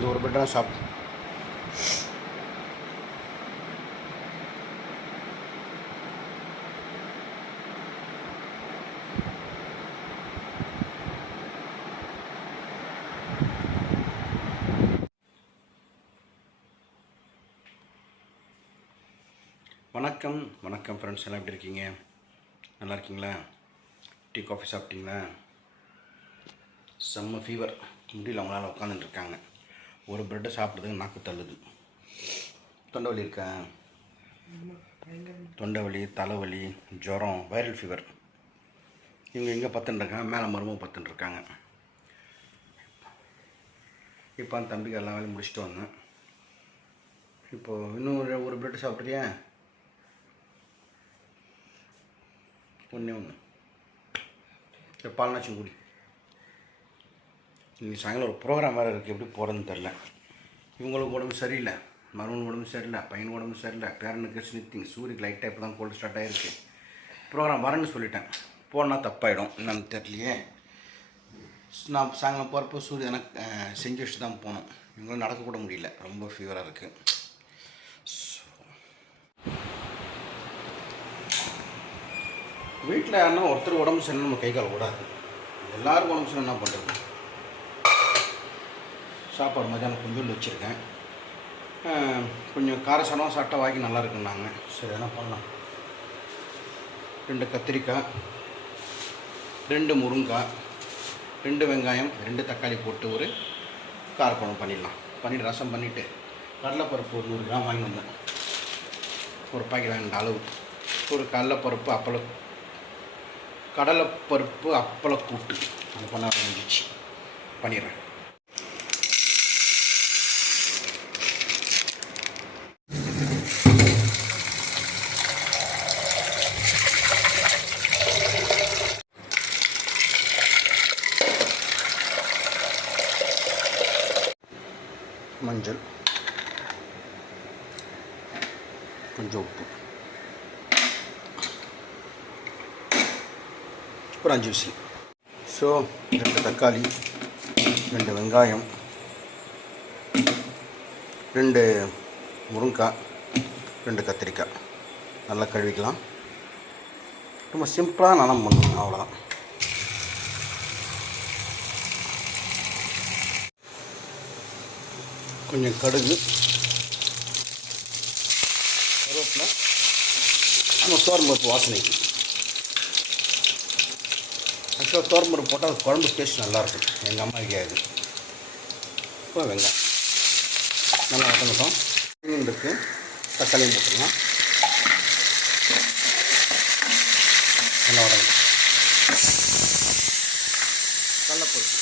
இது ஒரு பெட்டான ஷாப். வணக்கம் ஃப்ரெண்ட்ஸ், எல்லாம் எப்படி இருக்கீங்க? நல்லா இருக்கீங்களா? டீ காஃபி சாப்பிட்டீங்களா? செம்ம ஃபீவர், முடியல, அவங்களால உட்காந்துட்டுருக்காங்க. ஒரு ப்ரெட்டை சாப்பிட்றதுக்கு நாக்கு தள்ளுது. தொண்டை வலி இருக்கா? தொண்டை வலி, தலைவலி, ஜுரம், வைரல் ஃபீவர். இவங்க எங்கே பத்துன்ருக்காங்க, மேலே மருமம் பத்துன்ருக்காங்க. இப்போ அந்த தம்பிக்கு எல்லா வேலையும் முடிச்சுட்டு வந்தேன். இப்போது இன்னும் ஒரு ப்ரெட்டு சாப்பிட்றியா? ஒன்று பால்னாச்சும் கூடி. இன்னைக்கு சாயங்காலம் ஒரு ப்ரோக்ராம் வேறு இருக்குது, எப்படி போகிறதுன்னு தெரில. இவங்களுக்கு உடம்பு சரியில்லை, மருமன் உடம்பு சரியில்லை, பையன் உடம்பு சரியில்லை, பேரனுக்கு ஸ்னித்திங், சூரியக்கு லைட்டாக இப்போ தான் கோல்டு ஸ்டார்ட் ஆகிருக்கு. ப்ரோக்ராம் வரேன்னு சொல்லிட்டேன், போனால் தப்பாயிடும், என்னன்னு தெரியலையே. நான் சாயங்காலம் போகிறப்போ சூரிய எனக்கு செஞ்சு வச்சுட்டு தான் போகணும். இவங்களும் நடக்கக்கூட முடியல, ரொம்ப ஃபீவராக இருக்குது. வீட்டில் யாருன்னா ஒருத்தர் உடம்பு சரியில்லை, நம்ம கை கால் கூடாது. எல்லோரும் உடம்பு சரியில்லை, என்ன பண்ணுறது? சாப்பாடு மதியானம் கொஞ்சோண்டு வச்சுருக்கேன். கொஞ்சம் காரசாரமாக சாப்பிட்டா வாங்கி நல்லா இருக்குன்னாங்க. சரி, என்ன பண்ணலாம். 2 கத்திரிக்காய், 2 முருங்காய், 2 வெங்காயம், 2 தக்காளி போட்டு ஒரு காரக்குழம்பு பண்ணிவிட்டு ரசம் பண்ணிவிட்டு கடலைப்பருப்பு ஒரு 100 கிராம் வாங்கி வந்தேன். ஒரு பாக்கெட் வாங்கின அளவு. ஒரு கடலைப்பருப்பு அப்பள கூட்டு அது பண்ண ஆரம்பிச்சு பண்ணிடுறேன். மஞ்சள், கொஞ்சம் உப்பு, ஒரு 5 விசில். ஸோ 2 தக்காளி, 2 வெங்காயம், 2 முருங்காய், 2 கத்திரிக்காய் நல்லா கழுவிக்கலாம். ரொம்ப சிம்பிளாக நலம் பண்ணணும், அவ்வளோதான். கொஞ்சம் கடுகு, கருவேப்பிலை, நம்ம தோரம்பருப்பு வாசனைக்கு. ஆக்சுவலாக தோரம்பருப்பு போட்டால் அது குழம்பு டேஸ்ட் நல்லாயிருக்கும், எங்கள் அம்மா வைக்காது. இப்போ வெங்காயம் நல்லா வதங்கட்டும். இருக்குது, தக்காளியும் போட்டுக்கலாம். நல்லா வதங்கட்டும். கடலைப்பருப்பு,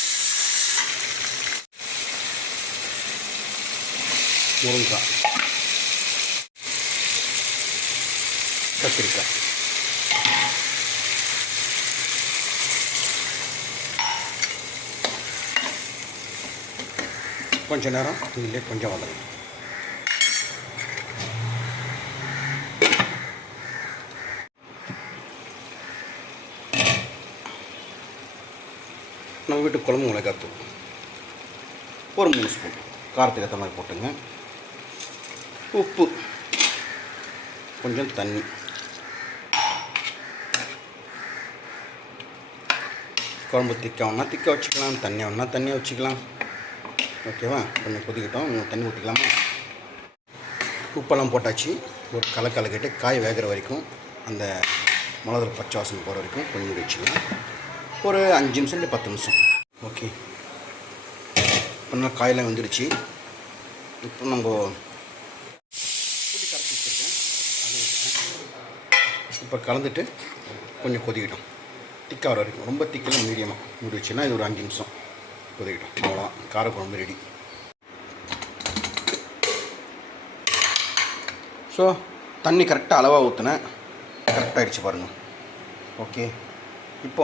முருங்காய், கத்திரிக்காய், கொஞ்சம் நேரம் இதிலே கொஞ்சம் வதங்கணும். நம்ம வீட்டு குழம்பு மிளகாத்தூள் ஒரு 3 ஸ்பூன், காரத்துக்கு ஏற்ற மாதிரி போட்டுங்க. உப்பு, கொஞ்சம் தண்ணி. குழம்பு திக்காகனா திக்காக வச்சுக்கலாம், தண்ணியாகனா தண்ணியாக வச்சுக்கலாம். ஓகேவா? கொஞ்சம் கொதிக்கிட்டோம், தண்ணி ஊற்றிக்கலாமா? உப்பெல்லாம் போட்டாச்சு. ஒரு கலக்கிட்டு காய் வேகிற வரைக்கும், அந்த மிளகாய் பச்சை வாசனை போகிற வரைக்கும் கொஞ்சம் மூடி வச்சுக்கலாம். ஒரு 5 நிமிஷம் இல்லை 10 நிமிஷம். ஓகே, இப்போ காயெல்லாம் வந்துடுச்சு. இப்போ நம்ம புளி கரைச்சி வச்சுருக்கேன், அதை வச்சுருக்கேன். இப்போ கலந்துட்டு கொஞ்சம் கொதிக்கிட்டோம், திக்காக வர வரைக்கும். ரொம்ப திக்கெல்லாம் மீடியமாக மூடி வச்சுன்னா இது ஒரு 5 நிமிஷம் கொதிக்கிட்டோம். அவ்வளோதான், காரக்குழம்பு ரெடி. ஸோ தண்ணி கரெக்டாக அளவாக ஊற்றினேன், கரெக்டாகிடுச்சு பாருங்கள். ஓகே, இப்போ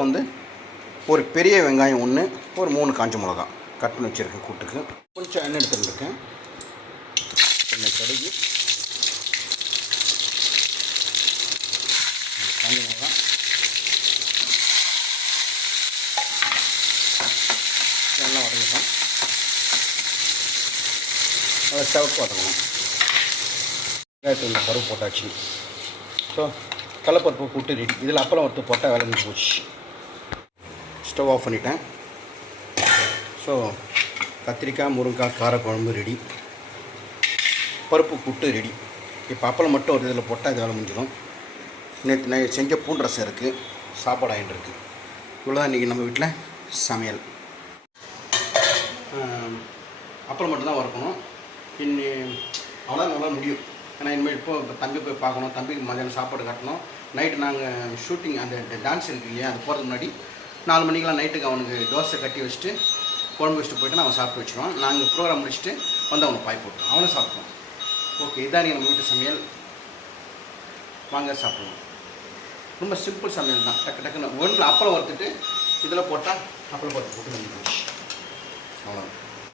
ஒரு பெரிய வெங்காயம் 1, ஒரு 3 காஞ்ச மிளகா கட் பண்ணி வச்சுருக்கேன் கூட்டுக்கு. கொஞ்சம் எண்ணெய் எடுத்துருக்கேன், கொஞ்சம் கடுகு, காஞ்ச மிளகா, நல்லா வதங்கட்டும். அதை செவப்பு வதக்கணும். வெங்காயத்தில் பருப்பு போட்டாச்சு. ஸோ கடலைப்பருப்பு கூட்டு ரெடி. இதில் அப்பளம் வறுத்து போட்டால் வேலை முடிஞ்சு போச்சு. ஸ்டவ் ஆஃப் பண்ணிட்டேன். ஸோ கத்திரிக்காய் முருங்கைக்காய் காரக்குழம்பு ரெடி, பருப்பு கூட்டு ரெடி. இப்போ அப்பளம் மட்டும் ஒரு இதில் போட்டால் இது வேலை முடிஞ்சிடும். நேற்று நான் செஞ்ச பூண்டு ரசம் இருக்குது, சாப்பாடு ஆகிட்டு இருக்குது. இவ்வளோதான் இன்றைக்கி நம்ம வீட்டில் சமையல். அப்பளம் மட்டும்தான் வறுக்கணும். அவ்வளோதான் நல்லா முடியும். ஏன்னா இனிமேல் இப்போ தம்பி போய் பார்க்கணும், தம்பிக்கு மதியானம் சாப்பாடு கட்டணும். நைட்டு நாங்கள் ஷூட்டிங் அந்த டான்ஸ் இருக்குது இல்லையா, அது போகிறதுக்கு முன்னாடி 4 மணிக்கெலாம் நைட்டுக்கு அவனுக்கு தோசை கட்டி வச்சுட்டு குழம்பு வச்சுட்டு போய்ட்டு அவன் சாப்பிட்டு வச்சுருவான். நாங்கள் ப்ரோக்ராம் முடிச்சுட்டு வந்து அவனை பாய் போட்டோம், அவனும் சாப்பிடுவோம். ஓகே, இதான் நீங்கள் நம்ம வீட்டு சமையல். வாங்க சாப்பிடுவோம். ரொம்ப சிம்பிள் சமையல் தான். டக்கு டக்குன்னு ஒன்றில் அப்பளம் வறுத்துட்டு இதில் போட்டால் அப்பளம் போட்டு போட்டு அவ்வளோ.